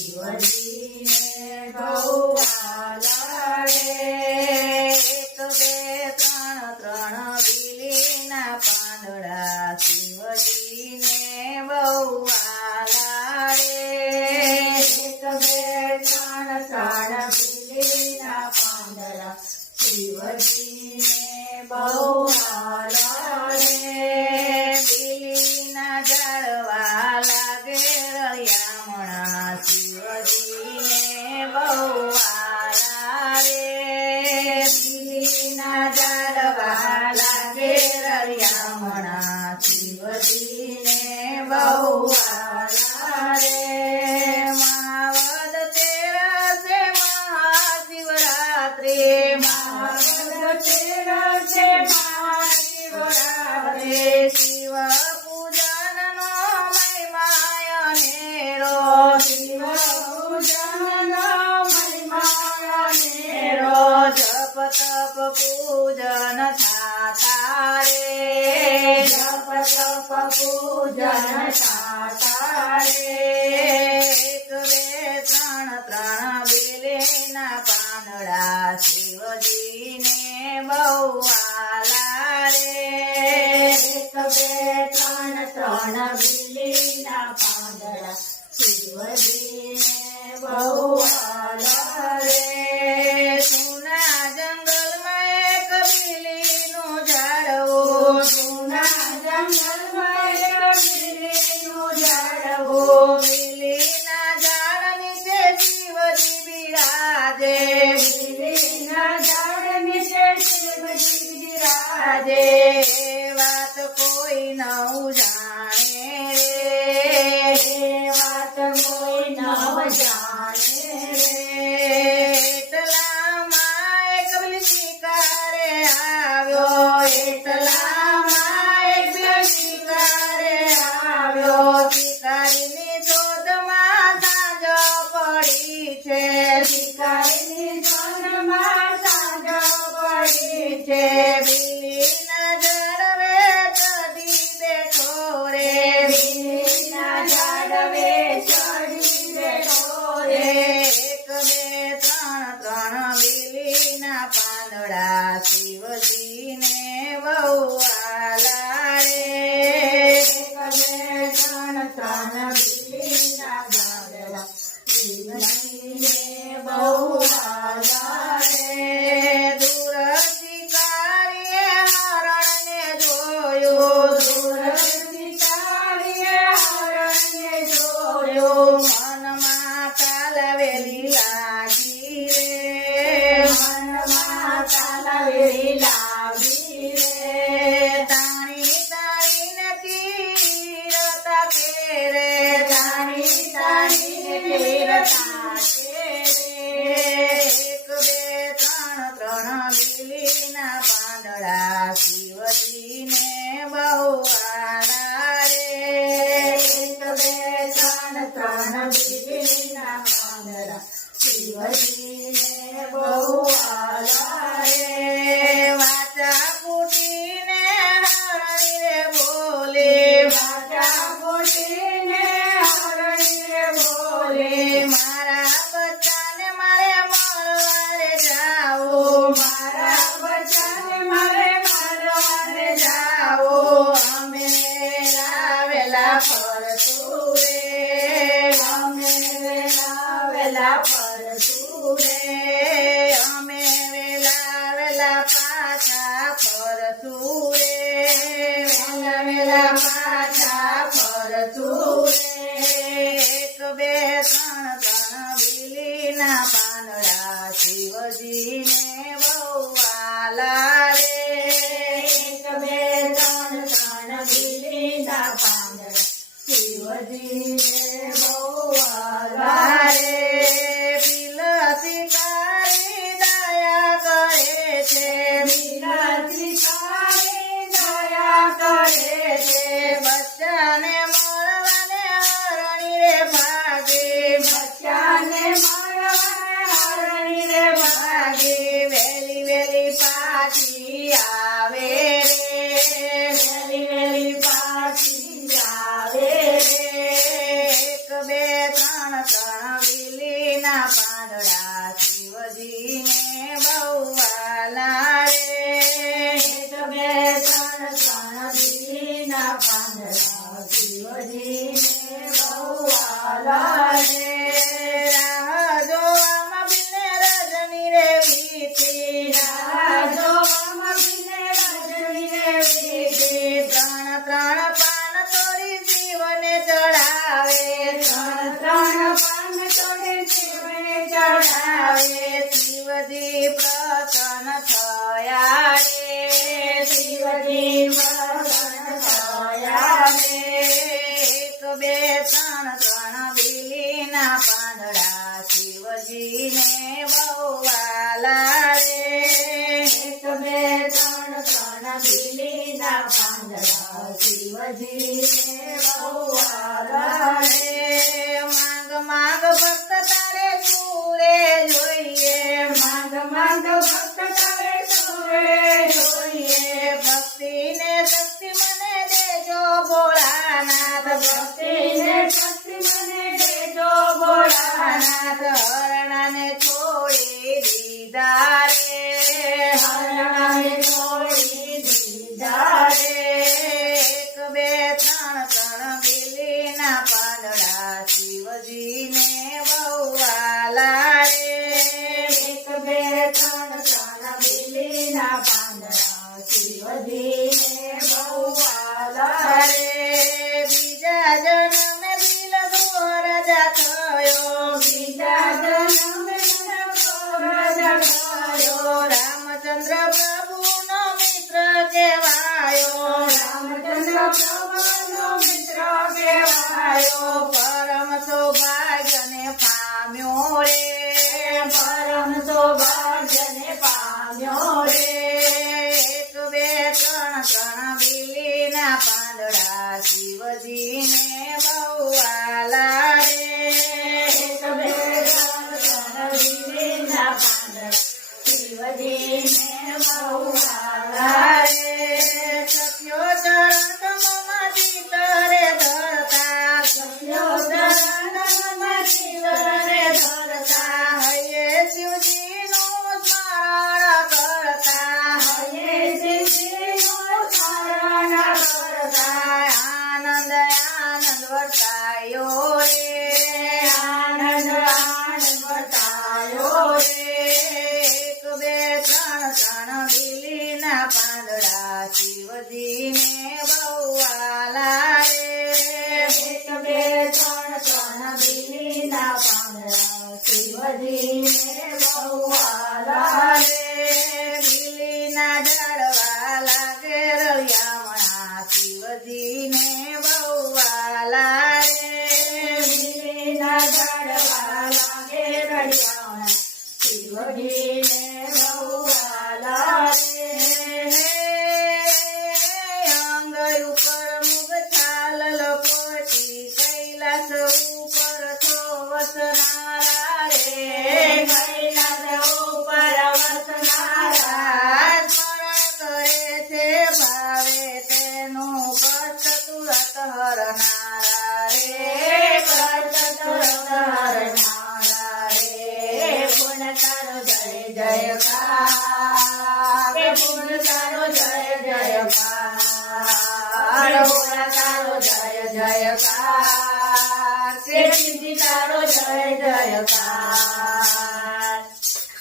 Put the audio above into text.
શિવજીને ભૌવા લાડે એક બે ત્રણ ત્રણ બીલીના પાંદડા શિવજીને ભૌવા લાડે એક બે ત્રણ ત્રણ બીલીના પાંદડા શિવજીને ભૌવા લાડે બીલીના ઝાડવા લાગે રળિયામણા શિવજીને ભૌવા લાડે બીલીના ઝાડવા લાગે રળિયામણા શિવજીને ભૌવા લાડે માવદ તેરસે મહાશિવરાત્રિ માવદ તેરસે મહાશિવરાત્રિ શિવ પૂજનનો મહિમા અનેરો શિવ પૂજનનો મહિમા અનેરો જપ તપ પૂજન થાતા રે જપ તપ પૂજન થાતા રે એક બે ત્રણ ત્રણ બીલીના પાંદડા શિવજીને ભૌવા લાડે એક બે ત્રણ ત્રણ બીલીના પાંદડા શિવજીને ભૌવા લાડે સુના જંગલમાં એક બીલીનું ઝાડવું સુના જંગલમાં એક બીલીનું ઝાડવું બીલીના ઝાડ નીચે શિવજી બિરાજે બીલીના ઝાડ નીચે શિવજી બિરાજે વાત કોઈ ન જાણે રે વાત કોઈ ન જાણે રે એટલામાં એક બીલી શિકારે આવ્યો એટલામાં એક બીલી શિકારે આવ્યો શિકારીની શોધમાં સાંજ પડી છે શિકારીની શોધમાં સાંજ પડી છે બીલીના ઝાડવે ચડી બેઠો રે બીલીના ઝાડવે ચડી બેઠો રે એક ત્રણ પાન તોડી શિવને ચડાવે ત્રણ પાન તોડી શિવને ચડાવે શિવજી પ્રસન્ન થયા રે શિવજી પ્રસન્ન થયા રે એક બે ત્રણ બીલીના પાંદડા શિવજીને બહુ વાલા રે એક બે ત્રણ બીલીના પાંદડા શિવજીને બહુ વાલા રે માંગ માંગ ભક્ત તારે સુરે જોઈએ માંગ માંગ ભક્ત તારે સુરે જોઈએ ભક્તિને શક્તિ મને દેજો ભોળાનાથ ભક્તિને શક્તિ મને દેજો ભોળાનાથ હરણાને છોડી દીધા રે હરણાને છોડી દીધા રે એક બે ત્રણ બીલીના પાંદડા શિવજીને બહુ વાલા રે એક બે ત્રણ બીલીના પાંદડા શિવજીને બહુ વાલા રે બીજા જન્મે બિલ રાજા થયો બીજા જન્મે રાજા થયો રામચંદ્ર પ્રભુનો મિત્ર કહેવાયો રામચંદ્ર પ્રભુનો મિત્ર કહેવાયો પરમ સૌભાગ્યને પામ્યો રે પરમ સૌભાગ્યને પામ્યો રે એક બે ત્રણ બીલીના પાંદડા શિવજીને બહુ વાલા રે એક બે ત્રણ બીલીના પાંદડા શિવજીને બહુ વાલા રે સખ્યો ચરણ કમળમાંથી તરે ધરતા સખ્યો ચરણ કમળમાંથી તરે ધરતા હૈયે શિવજીનું સ્મરણ કરતા હૈયે શિવજીનું સ્મરણ કરતા આનંદ આનંદ વર્તાયો રે આનંદ આનંદ વર્તાયો રે એક બે ત્રણ બીલીના પાંદડા શિવજીને બહુ વાલા રે એક બે ત્રણ બીલીના પાંદડા શિવજીને બહુ વાલા રે બીલીના ઝાડવા લાગે રળિયામણા શિવજીને બહુ વાલા રે બીલીના ઝાડવા લાગે રળિયામણા શિવજીને બહુ વાલા રે અંગ ઉપર મુગ છાલ લપટી કૈલાસ ઉપર છો વસનારા રે કૈલાસ ઉપર વસનારા સ્મરણ કરે છે ભાવે તેનું કષ્ટ તુરત હરનારા રે કષ્ટ તુરત હરનારા રે ગુણ તારો જય જયકાર ગુણ તારો જય જયકાર ગુણ તારો જય જયકાર સિદ્ધિ તારો જય જયકાર